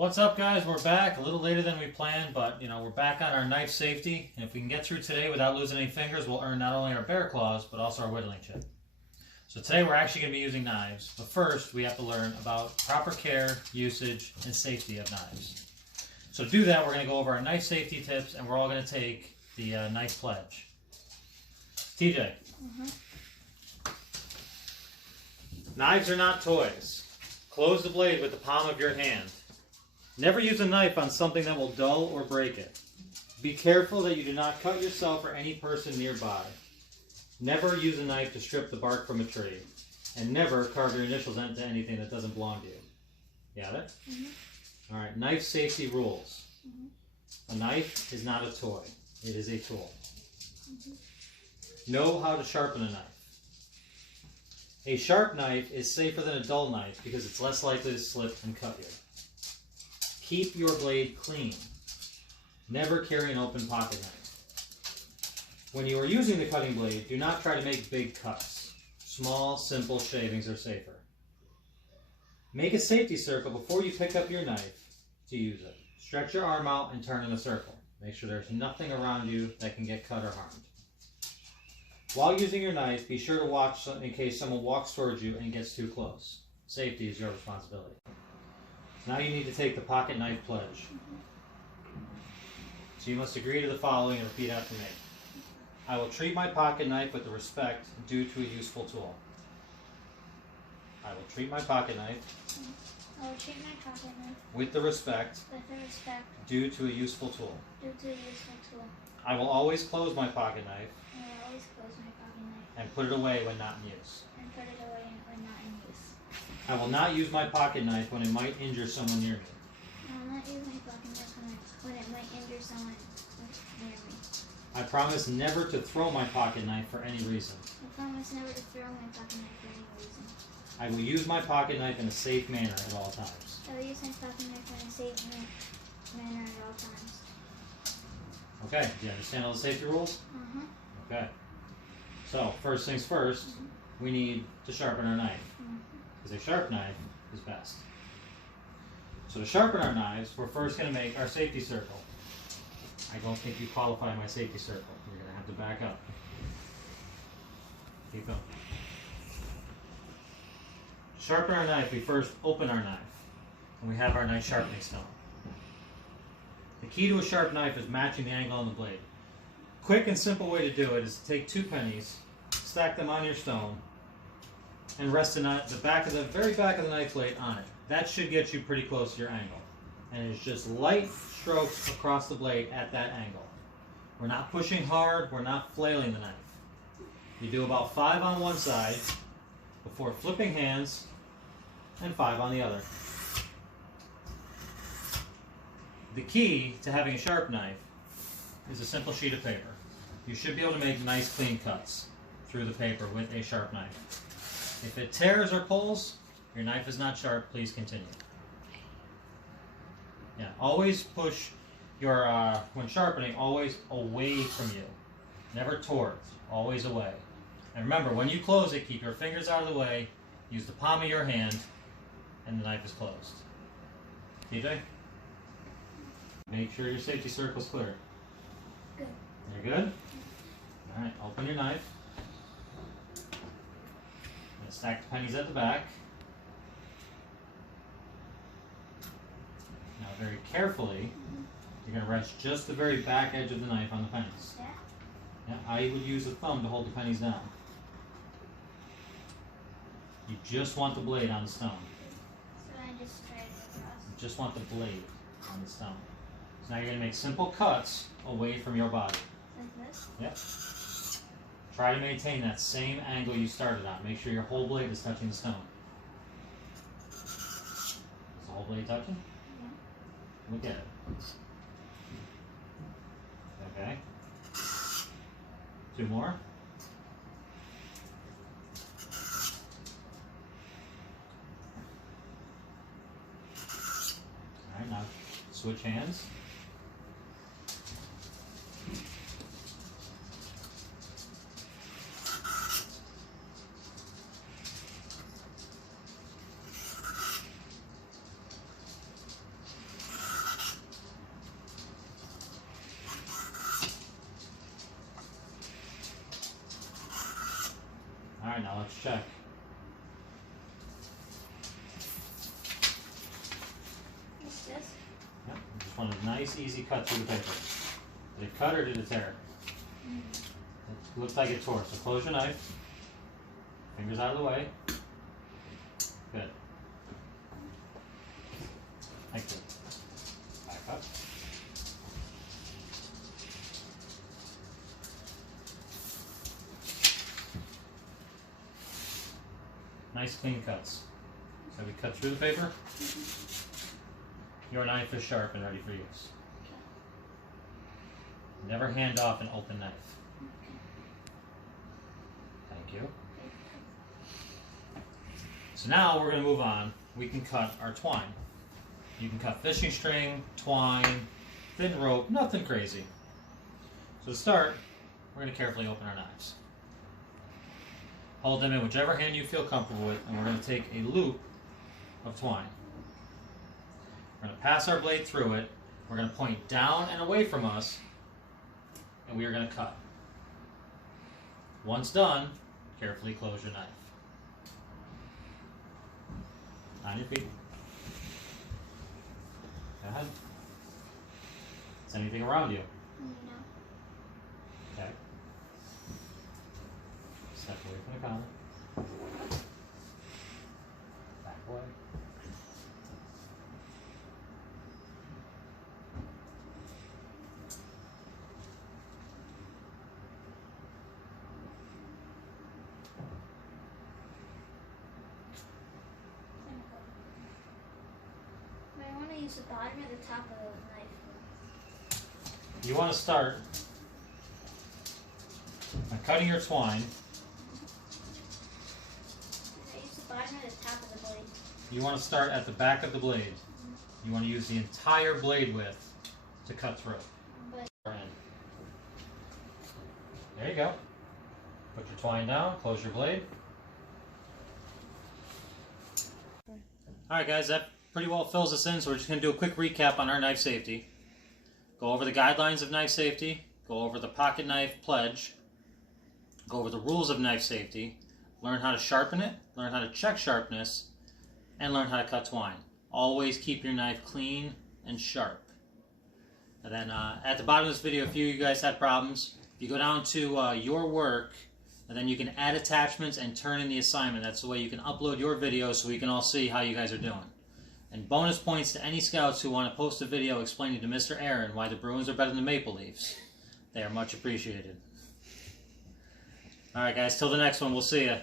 What's up, guys? We're back a little later than we planned, but we're back on our knife safety, and if we can get through today without losing any fingers, we'll earn not only our bear claws but also our whittling chip. So today we're actually going to be using knives, but first we have to learn about proper care, usage, and safety of knives. So to do that, we're going to go over our knife safety tips, and we're all going to take the knife pledge. TJ. Knives are not toys. Close the blade with the palm of your hand. Never use a knife on something that will dull or break it. Be careful that you do not cut yourself or any person nearby. Never use a knife to strip the bark from a tree. And never carve your initials into anything that doesn't belong to you. Got it? Alright, knife safety rules. A knife is not a toy. It is a tool. Know how to sharpen a knife. A sharp knife is safer than a dull knife because it's less likely to slip and cut you. Keep your blade clean. Never carry an open pocket knife. When you are using the cutting blade, do not try to make big cuts. Small, simple shavings are safer. Make a safety circle before you pick up your knife to use it. Stretch your arm out and turn in a circle. Make sure there's nothing around you that can get cut or harmed. While using your knife, be sure to watch in case someone walks towards you and gets too close. Safety is your responsibility. Now you need to take the pocket knife pledge. So you must agree to the following and repeat after me. I will treat my pocket knife with the respect due to a useful tool. I will treat my pocket knife with the respect due to a useful tool. I will always close my pocket knife and put it away when not in use. I will not use my pocket knife when it might injure someone near me. I promise never to throw my pocket knife for any reason. I will use my pocket knife in a safe manner at all times. Okay, do you understand all the safety rules? Okay. So, first things first, we need to sharpen our knife. Because a sharp knife is best. So to sharpen our knives, we're first going to make our safety circle. I don't think you qualify my safety circle. You're going to have to back up. Keep going. To sharpen our knife, we first open our knife. And we have our knife sharpening stone. The key to a sharp knife is matching the angle on the blade. Quick and simple way to do it is to take 2 pennies, stack them on your stone, and rest the very back of the knife blade on it. That should get you pretty close to your angle. And it's just light strokes across the blade at that angle. We're not pushing hard, we're not flailing the knife. You do about 5 on one side before flipping hands and 5 on the other. The key to having a sharp knife is a simple sheet of paper. You should be able to make nice clean cuts through the paper with a sharp knife. If it tears or pulls, your knife is not sharp, please continue. Yeah, always push your, when sharpening, always away from you. Never towards, always away. And remember, when you close it, keep your fingers out of the way, use the palm of your hand, and the knife is closed. TJ? Make sure your safety circle's clear. Good. You're good? Alright, open your knife. Stack the pennies at the back. Now very carefully, you're going to rest just the very back edge of the knife on the pennies. Yeah, I would use a thumb to hold the pennies down. You just want the blade on the stone. So I just try it across. You just want the blade on the stone. So now you're going to make simple cuts away from your body. Like this? Yep. Try to maintain that same angle you started on. Make sure your whole blade is touching the stone. Is the whole blade touching? Yeah. Look at it. Okay. 2 more. Alright, now switch hands. Let's check. What's this? Yep. Just want a nice, easy cut through the paper. Did it cut or did it tear? It looks like it tore. So close your knife. Fingers out of the way. Good. Thank you. Back up. Nice clean cuts. So we cut through the paper. Your knife is sharp and ready for use. Never hand off an open knife. Thank you. So now we're going to move on. We can cut our twine. You can cut fishing string, twine, thin rope, nothing crazy. So to start, we're going to carefully open our knives. Hold them in whichever hand you feel comfortable with, and we're going to take a loop of twine. We're going to pass our blade through it. We're going to point down and away from us, and we are going to cut. Once done, carefully close your knife. On your feet. Go ahead. Is anything around you? No. Okay. Step away from the counter. Back away. I want to use the bottom or the top of the knife. You want to start by cutting your twine. I use the bottom or the top of the blade. You want to start at the back of the blade. You want to use the entire blade width to cut through. But There you go. Put your twine down, close your blade. Alright guys, that pretty well fills us in, so we're just going to do a quick recap on our knife safety. Go over the guidelines of knife safety, go over the pocket knife pledge, go over the rules of knife safety, learn how to sharpen it, learn how to check sharpness, and learn how to cut twine. Always keep your knife clean and sharp. And then at the bottom of this video, if you guys had problems, you go down to your work, and then you can add attachments and turn in the assignment. That's the way you can upload your video so we can all see how you guys are doing. And bonus points to any scouts who want to post a video explaining to Mr. Aaron why the Bruins are better than the Maple Leafs. They are much appreciated. Alright guys, till the next one, we'll see ya.